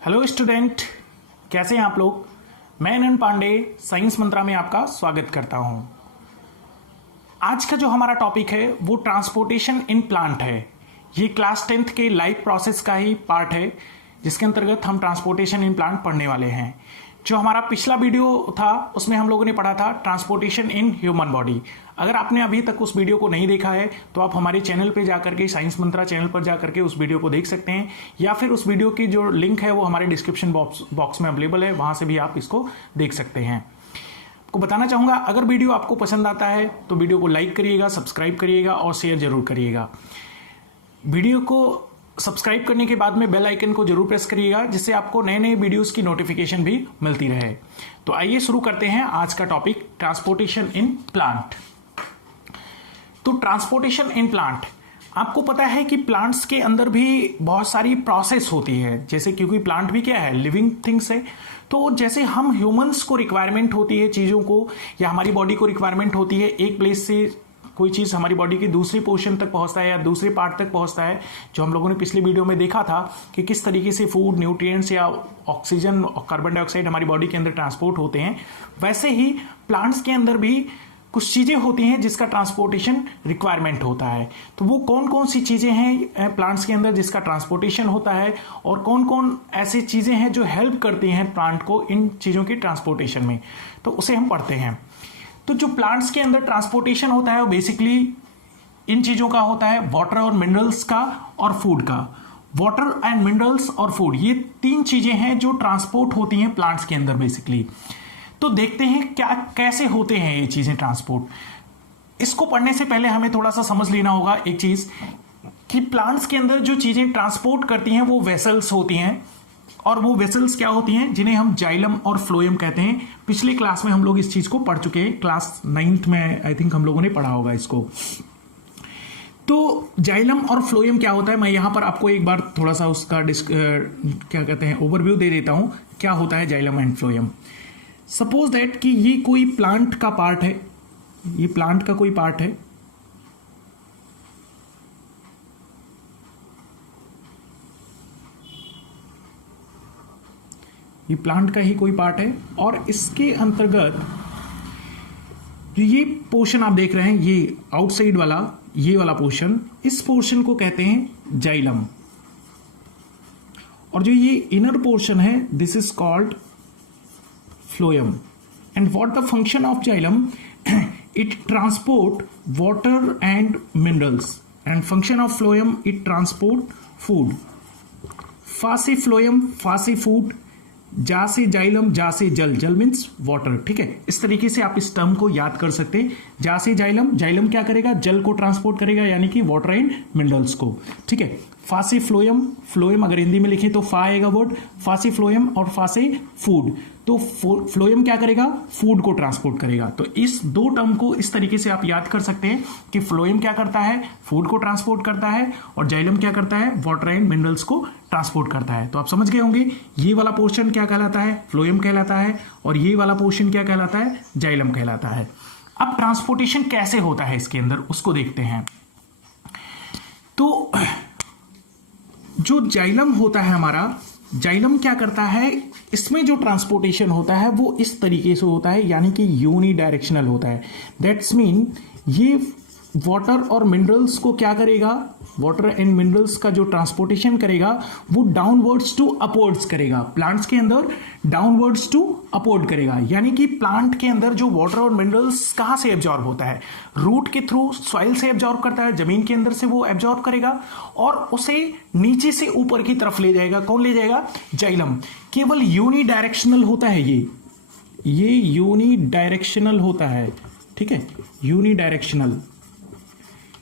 Hello student, कैसे हैं आप लोग। मैं अनंत पांडे साइंस मंत्रा में आपका स्वागत करता हूं। आज का जो हमारा टॉपिक है वो ट्रांसपोर्टेशन इन प्लांट है। ये क्लास 10th के लाइफ प्रोसेस का ही पार्ट है जिसके अंतर्गत हम ट्रांसपोर्टेशन इन प्लांट पढ़ने वाले हैं। जो हमारा पिछला वीडियो था उसमें हम लोगों ने पढ़ा था ट्रांसपोर्टेशन इन ह्यूमन बॉडी। अगर आपने अभी तक उस वीडियो को नहीं देखा है तो आप हमारे चैनल पे जाकर के साइंस मंत्रा चैनल पर जाकर के उस वीडियो को देख सकते हैं, या फिर उस वीडियो की जो लिंक है वो हमारे डिस्क्रिप्शन बॉक्स में अवेलेबल है, वहां से भी आप इसको देख सकते हैं। आपको बताना चाहूंगा, अगर वीडियो आपको पसंद आता है तो वीडियो को लाइक करिएगा, सब्सक्राइब करिएगा और शेयर जरूर करिएगा। वीडियो को सब्सक्राइब करने के बाद में बेल आइकन को जरूर प्रेस करिएगा जिससे आपको नए नए वीडियोस की नोटिफिकेशन भी मिलती रहे। तो आइए शुरू करते हैं आज का टॉपिक, ट्रांसपोर्टेशन इन प्लांट। तो ट्रांसपोर्टेशन इन प्लांट, आपको पता है कि प्लांट्स के अंदर भी बहुत सारी प्रोसेस होती है, जैसे क्योंकि प्लांट भी क्या है, लिविंग थिंग्स है। तो जैसे हम ह्यूमंस को रिक्वायरमेंट होती है चीजों को, या हमारी बॉडी को रिक्वायरमेंट होती है एक प्लेस से कोई चीज हमारी बॉडी की दूसरी पोर्शन तक पहुंचता है या दूसरे पार्ट तक पहुंचता है, जो हम लोगों ने पिछले वीडियो में देखा था कि किस तरीके से फूड, न्यूट्रिएंट्स या ऑक्सीजन और कार्बन डाइऑक्साइड हमारी बॉडी के अंदर ट्रांसपोर्ट होते हैं। वैसे ही प्लांट्स के अंदर भी कुछ चीजें होती हैं जिसका ट्रांसपोर्टेशन रिक्वायरमेंट होता है। तो वो कौन कौन सी चीजें हैं प्लांट्स के अंदर जिसका ट्रांसपोर्टेशन होता है, और कौन कौन ऐसी चीजें हैं जो हेल्प करती हैं प्लांट को इन चीजों की ट्रांसपोर्टेशन में, तो उसे हम पढ़ते हैं। तो जो प्लांट्स के अंदर ट्रांसपोर्टेशन होता है वो बेसिकली इन चीजों का होता है, वाटर और मिनरल्स का और फूड का। वाटर एंड मिनरल्स और फूड, ये तीन चीजें हैं जो ट्रांसपोर्ट होती हैं प्लांट्स के अंदर बेसिकली। तो देखते हैं क्या कैसे होते हैं ये चीजें ट्रांसपोर्ट। इसको पढ़ने से पहले हमें थोड़ा सा समझ लेना होगा एक चीज कि प्लांट्स के अंदर जो चीजें ट्रांसपोर्ट करती हैं वो वेसल्स होती हैं, और वो वेसल्स क्या होती हैं, जिन्हें हम जाइलम और फ्लोएम कहते हैं। पिछले क्लास में हम लोग इस चीज को पढ़ चुके हैं, क्लास 9th में आई थिंक हम लोगों ने पढ़ा होगा इसको। तो जाइलम और फ्लोएम क्या होता है, मैं यहां पर आपको एक बार थोड़ा सा उसका क्या कहते हैं ओवरव्यू दे देता हूं क्या होता है xylem and phloem. Suppose that कि ये कोई प्लांट का पार्ट है, ये प्लांट का कोई पार्ट है, ये प्लांट का ही कोई पार्ट है, और इसके अंतर्गत जो ये पोर्शन आप देख रहे हैं, ये आउटसाइड वाला, ये वाला पोर्शन, इस पोर्शन को कहते हैं जाइलम, और जो ये इनर पोर्शन है this is called phloem. And what the function of xylem, it transport water and minerals, and function of phloem it transport food. फा से फ्लोएम, फा से फूड, जा से जाइलम, जा से जल, जल मीन्स वाटर। ठीक है, इस तरीके से आप इस टर्म को याद कर सकते हैं। जा से जाइलम, जाइलम क्या करेगा, जल को ट्रांसपोर्ट करेगा यानी कि वाटर एंड मिनरल्स को। ठीक है, फा से फ्लोएम, फ्लोएम अगर हिंदी में लिखें तो फा आएगा वर्ड, फा से फ्लोएम, और फा से फूड, तो फ्लोएम क्या करेगा, फूड को ट्रांसपोर्ट करेगा। तो इस दो टर्म को इस तरीके से आप याद कर सकते हैं कि फ्लोएम क्या करता है, फूड को ट्रांसपोर्ट करता है, और जाइलम क्या करता है, वाटर एंड मिनरल्स को ट्रांसपोर्ट करता है। तो आप समझ गए होंगे ये वाला पोर्शन क्या कहलाता है, फ्लोएम कहलाता है, और ये वाला पोर्शन क्या कहलाता है, जाइलम कहलाता है। अब ट्रांसपोर्टेशन कैसे होता है इसके अंदर उसको देखते हैं। तो जो जाइलम होता है हमारा, जाइलम क्या करता है, इसमें जो ट्रांसपोर्टेशन होता है वो इस तरीके से होता है, यानी कि यूनी डायरेक्शनल होता है। दैट्स मीन ये वाटर और मिनरल्स को क्या करेगा, वाटर एंड मिनरल्स का जो ट्रांसपोर्टेशन करेगा वो डाउनवर्ड्स टू अपवर्ड्स करेगा। प्लांट्स के अंदर डाउनवर्ड्स टू अपवर्ड करेगा, यानी कि प्लांट के अंदर जो वाटर और मिनरल्स कहां से एब्जॉर्ब होता है, रूट के थ्रू सॉइल से एब्जॉर्ब करता है, जमीन के अंदर से वो एब्जॉर्ब करेगा और उसे नीचे से ऊपर की तरफ ले जाएगा। कौन ले जाएगा, जाइलम। केवल यूनी डायरेक्शनल होता है ये यूनी डायरेक्शनल होता है। ठीक है, यूनी डायरेक्शनल,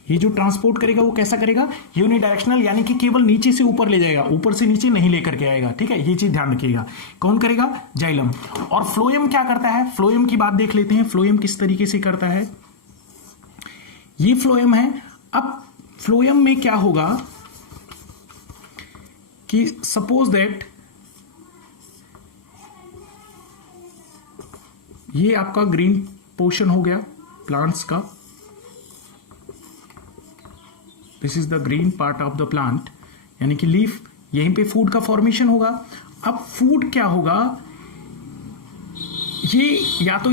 ये जो ट्रांसपोर्ट करेगा वो कैसा करेगा, यूनी डायरेक्शनल, यानी कि केवल नीचे से ऊपर ले जाएगा, ऊपर से नीचे नहीं लेकर के आएगा। ठीक है, ये चीज ध्यान रखिएगा। कौन करेगा, जाइलम। और फ्लोएम क्या करता है, फ्लोएम की बात देख लेते हैं, फ्लोएम किस तरीके से करता है। ये फ्लोएम है। अब फ्लोएम में क्या होगा कि सपोज दैट ये आपका ग्रीन पोर्शन हो गया प्लांट्स का, this is the green part of the plant, यानी कि लीफ, यहीं पे फूड का फॉर्मेशन होगा। अब फूड क्या होगा, ये या तो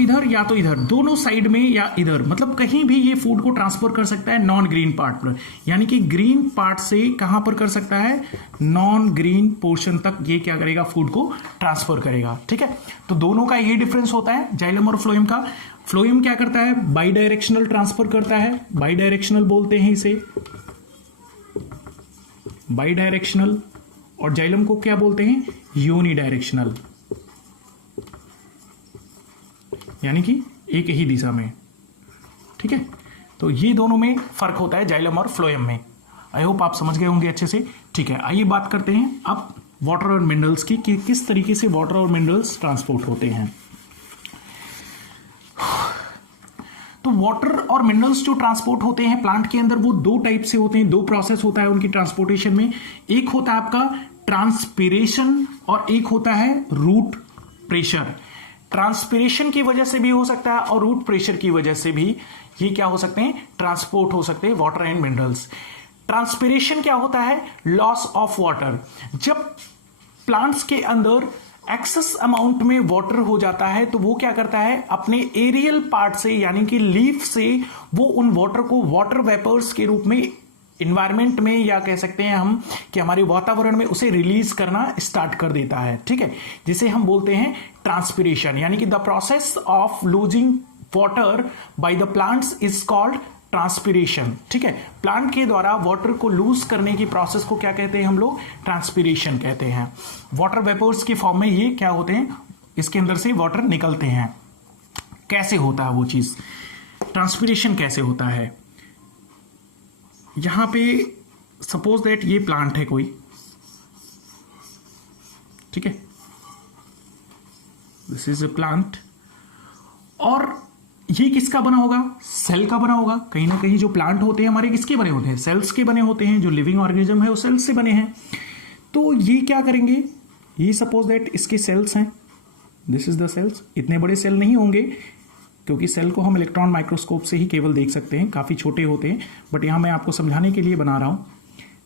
इधर दोनों साइड में या इधर, मतलब कहीं भी ये फूड को ट्रांसफर कर सकता है नॉन ग्रीन पार्ट पर, यानी कि ग्रीन पार्ट से कहां पर कर सकता है, नॉन ग्रीन पोर्शन तक ये क्या करेगा, फूड को ट्रांसफर करेगा। ठीक है, तो दोनों का ये डिफरेंस होता है जाइलम और फ्लोएम का। फ्लोएम क्या करता है, बाई डायरेक्शनल ट्रांसफर करता है, बाई डायरेक्शनल बोलते हैं इसे, बाई डायरेक्शनल, और जाइलम को क्या बोलते हैं, यूनी डायरेक्शनल, यानी कि एक ही दिशा में। ठीक है, तो ये दोनों में फर्क होता है जाइलम और फ्लोएम में। आई होप आप समझ गए होंगे अच्छे से। ठीक है, आइए बात करते हैं अब वाटर और मिनरल्स की, कि किस तरीके से वाटर और मिनरल्स ट्रांसपोर्ट होते हैं। तो वाटर और मिनरल्स जो ट्रांसपोर्ट होते हैं प्लांट के अंदर, वो दो टाइप से होते हैं, दो प्रोसेस होता है उनकी ट्रांसपोर्टेशन में। एक होता है आपका ट्रांसपिरेशन और एक होता है रूट प्रेशर। ट्रांसपिरेशन की वजह से भी हो सकता है और रूट प्रेशर की वजह से भी ये क्या हो सकते हैं, ट्रांसपोर्ट हो सकते हैं वाटर एंड मिनरल्स। ट्रांसपिरेशन क्या होता है, लॉस ऑफ वाटर। जब प्लांट्स के अंदर एक्सेस अमाउंट में वाटर हो जाता है तो वो क्या करता है, अपने एरियल पार्ट से यानी कि लीफ से वो उन वाटर को वाटर वेपर्स के रूप में इन्वायरमेंट में, या कह सकते हैं हम कि हमारे वातावरण में उसे रिलीज करना स्टार्ट कर देता है। ठीक है, जिसे हम बोलते हैं ट्रांसपिरेशन, यानी कि the process of losing water by the plants is called transpiration. ठीक है, प्लांट के द्वारा वाटर को लूज करने की प्रोसेस को क्या कहते हैं हम लोग, ट्रांसपिरेशन कहते हैं। वाटर वेपर्स के फॉर्म में ये क्या होते हैं, इसके अंदर से वाटर निकलते हैं। कैसे होता है वो चीज, ट्रांसपिरेशन कैसे होता है, यहां पे सपोज दैट ये प्लांट है कोई, ठीक है, दिस इज अ प्लांट, और ये किसका बना होगा, सेल का बना होगा। कहीं ना कहीं जो प्लांट होते हैं हमारे किसके बने होते हैं, सेल्स के बने होते हैं। जो लिविंग ऑर्गेनिज्म है वो सेल्स से बने हैं। तो ये क्या करेंगे, ये सपोज दैट इसके सेल्स हैं, दिस इज द सेल्स। इतने बड़े सेल नहीं होंगे क्योंकि सेल को हम इलेक्ट्रॉन माइक्रोस्कोप से ही केवल देख सकते हैं, काफी छोटे होते हैं, बट यहां मैं आपको समझाने के लिए बना रहा हूं।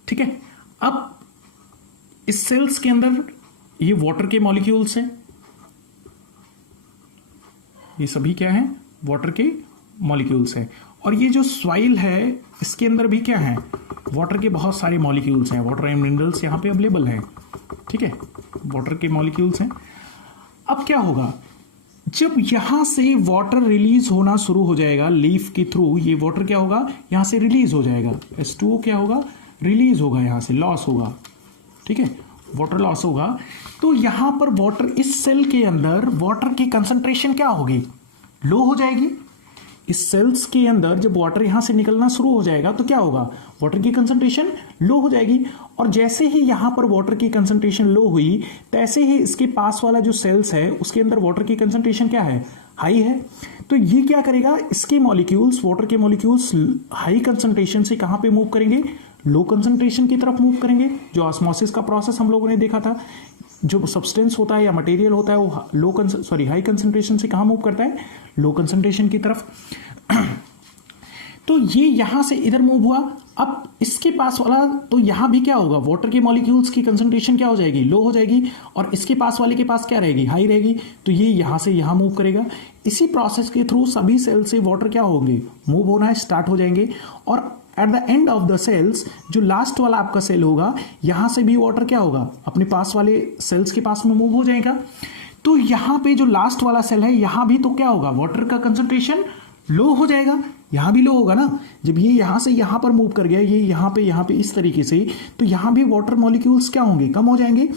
ठीक है, अब इस सेल्स के अंदर ये वाटर के मॉलिक्यूल्स हैं, ये सभी क्या हैं, वाटर के मॉलिक्यूल्स हैं। और ये जो सॉइल है इसके अंदर भी क्या है, वाटर के बहुत सारे मॉलिक्यूल्स हैं। वाटर एंड मिनरल्स यहां पे अवेलेबल हैं। ठीक है, वाटर के मॉलिक्यूल्स हैं। अब क्या होगा, जब यहां से वाटर रिलीज होना शुरू हो जाएगा लीफ के थ्रू, ये वाटर क्या होगा, यहां से रिलीज हो जाएगा, H2O क्या होगा, रिलीज होगा, यहां से लॉस होगा। ठीक है, वाटर लॉस होगा। तो यहां पर वाटर, इस सेल के अंदर वाटर की कंसंट्रेशन क्या होगी, लो हो जाएगी। इस सेल्स के अंदर जब वाटर यहां से निकलना शुरू हो जाएगा तो क्या होगा, वाटर की कंसंट्रेशन लो हो जाएगी। और जैसे ही यहां पर वाटर की कंसंट्रेशन लो हुई, तैसे ही इसके पास वाला जो सेल्स है उसके अंदर वाटर की कंसंट्रेशन क्या है, हाई है। तो ये क्या करेगा, इसके मॉलिक्यूल्स, वाटर के मॉलिक्यूल्स हाई कंसंट्रेशन से कहां पे मूव करेंगे, लो कंसंट्रेशन की तरफ मूव करेंगे। जो ऑस्मोसिस का प्रोसेस हम लोगों ने देखा था, जो सब्सटेंस होता है या मटेरियल होता है वो हाई कंसंट्रेशन से कहां मूव करता है, लो कंसंट्रेशन की तरफ। तो ये यहां से इधर मूव हुआ। अब इसके पास वाला, तो यहां भी क्या होगा, वाटर के मॉलिक्यूल्स की कंसंट्रेशन क्या हो जाएगी, लो हो जाएगी, और इसके पास वाले के पास क्या रहेगी, हाई रहेगी। तो ये यहां से यहां मूव करेगा। इसी प्रोसेस के थ्रू सभी सेल से वाटर क्या होंगे, मूव होना स्टार्ट हो जाएंगे। और at the end of the sales, जो लास्ट वाला आपका सेल होगा, यहां से भी वाटर क्या होगा, अपने पास वाले सेल्स के पास में मूव हो जाएगा। तो यहां पे जो लास्ट वाला सेल है, यहां भी तो क्या होगा, वाटर का कंसंट्रेशन लो हो जाएगा। यहां भी लो होगा ना, जब ये यहां से यहां पर मूव कर गया, ये यहां पे इस तरीके से, तो यहां भी वाटर मॉलिक्यूल्स क्या होंगे, कम हो जाएंगे।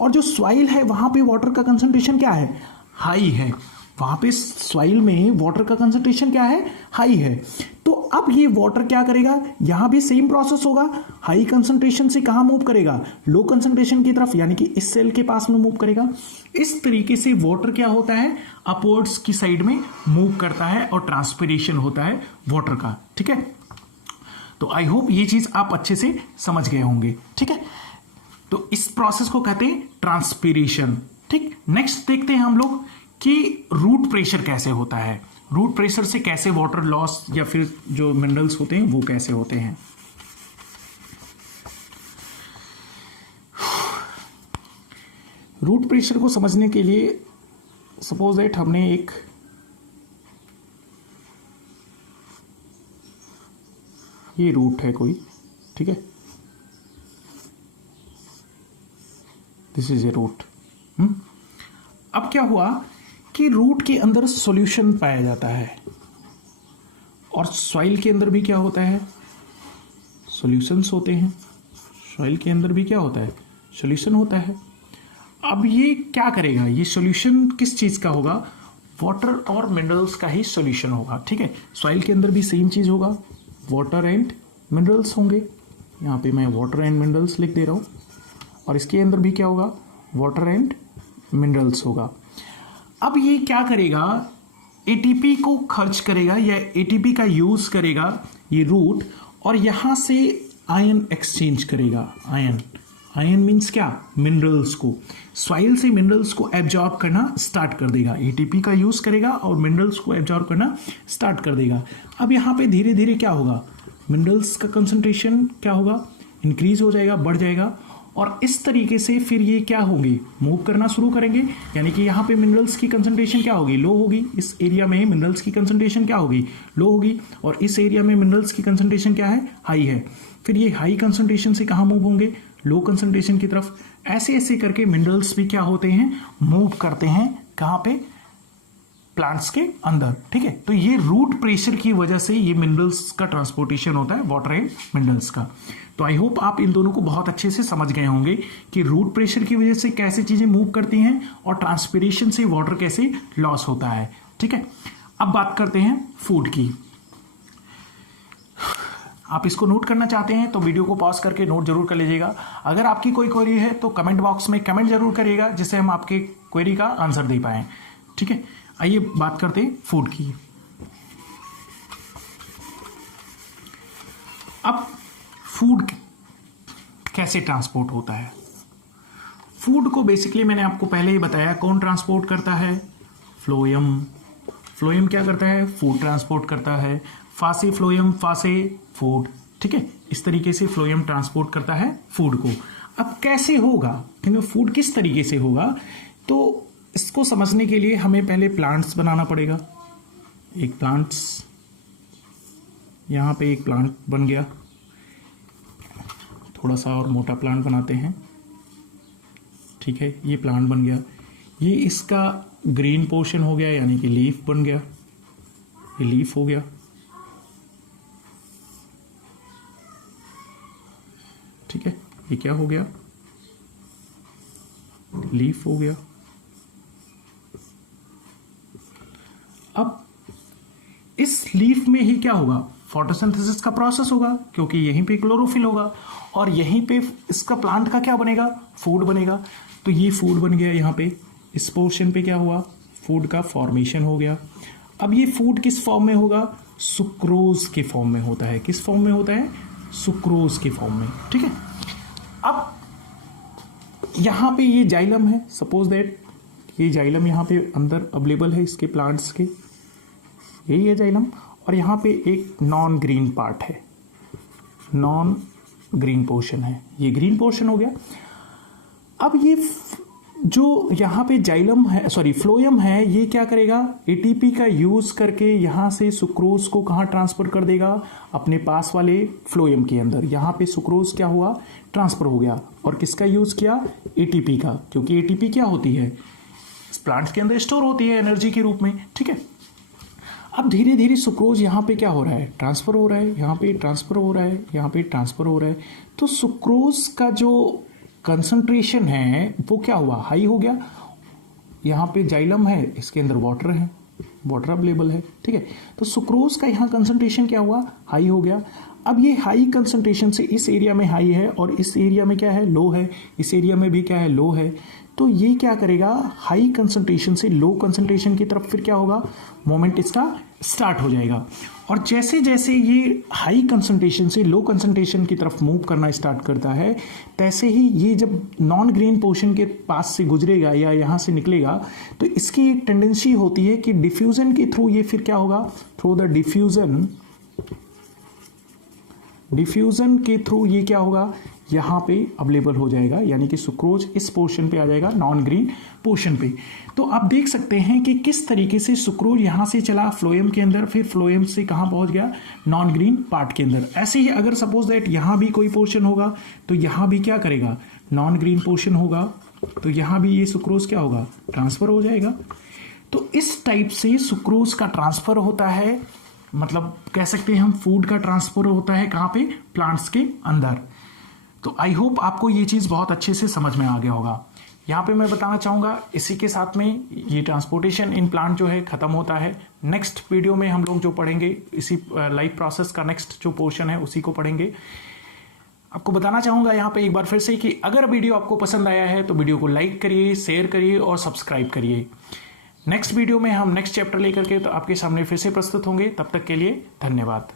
और जो सॉइल है वहां पे वाटर का कंसंट्रेशन क्या है, हाई है। वहां पे सॉइल में वाटर का कंसंट्रेशन क्या है, हाई है। तो अब ये वाटर क्या करेगा, यहां भी सेम प्रोसेस होगा, हाई कंसंट्रेशन से कहां मूव करेगा, लो कंसंट्रेशन की तरफ, यानी कि इस सेल के पास में मूव करेगा। इस तरीके से वाटर क्या होता है, अपवर्ड्स की साइड में मूव करता है और ट्रांसपिरेशन होता है वाटर का। ठीक है, तो आई होप ये चीज आप अच्छे से समझ गए होंगे। ठीक है, तो इस प्रोसेस को कहते हैं ट्रांसपिरेशन। ठीक, नेक्स्ट देखते हैं हम लोग कि रूट प्रेशर कैसे होता है। रूट प्रेशर से कैसे वाटर लॉस या फिर जो मिनरल्स होते हैं वो कैसे होते हैं। रूट प्रेशर को समझने के लिए सपोज दैट हमने एक ये रूट है कोई, ठीक है, दिस इज ए रूट। अब क्या हुआ कि रूट के अंदर सॉल्यूशन पाया जाता है और सॉइल के अंदर भी क्या होता है, सॉल्यूशंस होते हैं। सॉइल के अंदर भी क्या होता है, सॉल्यूशन होता है। अब ये क्या करेगा, ये सॉल्यूशन किस चीज का होगा, वाटर और मिनरल्स का ही सॉल्यूशन होगा, ठीक है। सॉइल के अंदर भी सेम चीज होगा, वाटर एंड मिनरल्स होंगे। यहाँ पे मैं वाटर एंड मिनरल्स लिख दे रहा हूँ और इसके अंदर भी क्या होगा, वाटर एंड मिनरल्स होगा। अब ये क्या करेगा, एटीपी को खर्च करेगा या एटीपी का यूज करेगा ये रूट, और यहां से आयन एक्सचेंज करेगा। आयन मीन्स क्या, मिनरल्स को, सॉइल से मिनरल्स को एब्जॉर्ब करना स्टार्ट कर देगा। एटीपी का यूज करेगा और मिनरल्स को एब्जॉर्ब करना स्टार्ट कर देगा। अब यहाँ पे धीरे धीरे क्या होगा, मिनरल्स का कंसंट्रेशन क्या होगा, इंक्रीज हो जाएगा, बढ़ जाएगा, और इस तरीके से फिर ये क्या होंगे, मूव करना शुरू करेंगे। यानी कि यहाँ पे मिनरल्स की कंसंट्रेशन क्या होगी, लो होगी। इस एरिया में मिनरल्स की कंसंट्रेशन क्या होगी, लो होगी, और इस एरिया में मिनरल्स की कंसंट्रेशन क्या है, हाई है। फिर ये हाई कंसंट्रेशन से कहाँ मूव होंगे, लो कंसंट्रेशन की तरफ। ऐसे ऐसे करके मिनरल्स भी क्या होते हैं, मूव करते हैं कहाँ पे, प्लांट्स के अंदर, ठीक है। तो ये रूट प्रेशर की वजह से ये मिनरल्स का ट्रांसपोर्टेशन होता है, वाटर एंड मिनरल्स का। तो आई होप आप इन दोनों को बहुत अच्छे से समझ गए होंगे कि रूट प्रेशर की वजह से कैसे चीजें मूव करती हैं और ट्रांसपिरेशन से वाटर कैसे लॉस होता है, ठीक है। अब बात करते हैं फूड की। आप इसको नोट करना चाहते हैं तो वीडियो को पॉज करके नोट जरूर कर लीजिएगा। अगर आपकी कोई क्वेरी है तो कमेंट बॉक्स में कमेंट जरूर करिएगा, जिससे हम आपके क्वेरी का आंसर दे पाएं, ठीक है। आइए बात करते हैं फूड की। अब फूड कैसे ट्रांसपोर्ट होता है। फूड को बेसिकली मैंने आपको पहले ही बताया, कौन ट्रांसपोर्ट करता है, फ्लोएम। फ्लोएम क्या करता है, फूड ट्रांसपोर्ट करता है। फासे फ्लोएम, फासे फूड, ठीक है। इस तरीके से फ्लोएम ट्रांसपोर्ट करता है फूड को। अब कैसे होगा, क्योंकि फूड किस तरीके से होगा, तो इसको समझने के लिए हमें पहले प्लांट्स बनाना पड़ेगा। एक प्लांट्स, यहां पे एक प्लांट बन गया, थोड़ा सा और मोटा प्लांट बनाते हैं, ठीक है। ये प्लांट बन गया, ये इसका ग्रीन पोर्शन हो गया, यानी कि लीफ बन गया, ये लीफ हो गया, ठीक है। ये क्या हो गया, लीफ हो गया। अब इस लीफ में ही क्या होगा, फोटोसिंथेसिस का प्रोसेस होगा, क्योंकि यहीं पे क्लोरोफिल होगा और यहीं पे इसका प्लांट का क्या बनेगा, फूड बनेगा। तो ये फूड बन गया, यहाँ पे इस पोर्शन पे क्या हुआ, फूड का फॉर्मेशन हो गया। अब ये फूड किस फॉर्म में होगा, सुक्रोज के फॉर्म में होता है। किस फॉर्म में होता है, सुक्रोज के फॉर्म में, ठीक है। अब यहाँ पे ये जाइलम है, सपोज दैट ये जाइलम यहाँ पे अंदर अवेलेबल है इसके प्लांट्स के, यही है जाइलम। और यहाँ पे एक नॉन ग्रीन पार्ट है, नॉन ग्रीन पोर्शन है, ये ग्रीन पोर्शन हो गया। अब ये जो यहाँ पे जाइलम है, सॉरी फ्लोएम है, ये क्या करेगा, एटीपी का यूज करके यहाँ से सुक्रोज को कहाँ ट्रांसफर कर देगा, अपने पास वाले फ्लोएम के अंदर। यहाँ पे सुक्रोज क्या हुआ, ट्रांसफर हो गया। और किसका यूज किया, एटीपी का, क्योंकि एटीपी क्या होती है, इस प्लांट्स के अंदर स्टोर होती है एनर्जी के रूप में, ठीक है। अब धीरे धीरे सुक्रोज यहाँ पे क्या हो रहा है, ट्रांसफर हो रहा है, यहाँ पे ट्रांसफर हो रहा है, यहाँ पे ट्रांसफर हो रहा है। तो सुक्रोज का जो कंसंट्रेशन है वो क्या हुआ, हाई हो गया। यहाँ पे जाइलम है, इसके अंदर वाटर है, वाटर अवेलेबल है, ठीक है। तो सुक्रोज का यहाँ कंसंट्रेशन क्या हुआ, हाई हो गया। अब ये हाई कंसंट्रेशन से इस एरिया में हाई है और इस एरिया में क्या है, लो है, इस एरिया में भी क्या है, लो है। तो ये क्या करेगा, हाई कंसंट्रेशन से लो कंसंट्रेशन की तरफ फिर क्या होगा, मोमेंट इसका स्टार्ट हो जाएगा। और जैसे जैसे ये हाई कंसंट्रेशन से लो कंसंट्रेशन की तरफ मूव करना स्टार्ट करता है, तैसे ही ये जब नॉन ग्रीन पोर्शन के पास से गुजरेगा या यहाँ से निकलेगा, तो इसकी एक टेंडेंसी होती है कि डिफ्यूजन के थ्रू ये फिर क्या होगा, थ्रू द डिफ्यूजन डिफ्यूजन के थ्रू ये क्या होगा, यहाँ पे अवेलेबल हो जाएगा, यानी कि सुक्रोज इस पोर्शन पे आ जाएगा, नॉन ग्रीन पोर्शन पे। तो आप देख सकते हैं कि किस तरीके से सुक्रोज यहाँ से चला फ्लोएम के अंदर, फिर फ्लोएम से कहाँ पहुँच गया, नॉन ग्रीन पार्ट के अंदर। ऐसे ही अगर सपोज दैट यहाँ भी कोई पोर्शन होगा तो यहाँ भी क्या करेगा, नॉन ग्रीन पोर्शन होगा, तो यहाँ भी ये सुक्रोज क्या होगा, ट्रांसफर हो जाएगा। तो इस टाइप से सुक्रोज का ट्रांसफर होता है, मतलब कह सकते हैं हम फूड का ट्रांसफर होता है कहाँ पे, प्लांट्स के अंदर। तो आई होप आपको ये चीज़ बहुत अच्छे से समझ में आ गया होगा। यहाँ पे मैं बताना चाहूँगा, इसी के साथ में ये ट्रांसपोर्टेशन इन प्लांट जो है ख़त्म होता है। नेक्स्ट वीडियो में हम लोग जो पढ़ेंगे, इसी लाइफ प्रोसेस का नेक्स्ट जो पोर्शन है उसी को पढ़ेंगे। आपको बताना चाहूँगा यहाँ पे एक बार फिर से कि अगर वीडियो आपको पसंद आया है तो वीडियो को लाइक करिए, शेयर करिए और सब्सक्राइब करिए। नेक्स्ट वीडियो में हम नेक्स्ट चैप्टर लेकर के तो आपके सामने फिर से प्रस्तुत होंगे। तब तक के लिए धन्यवाद।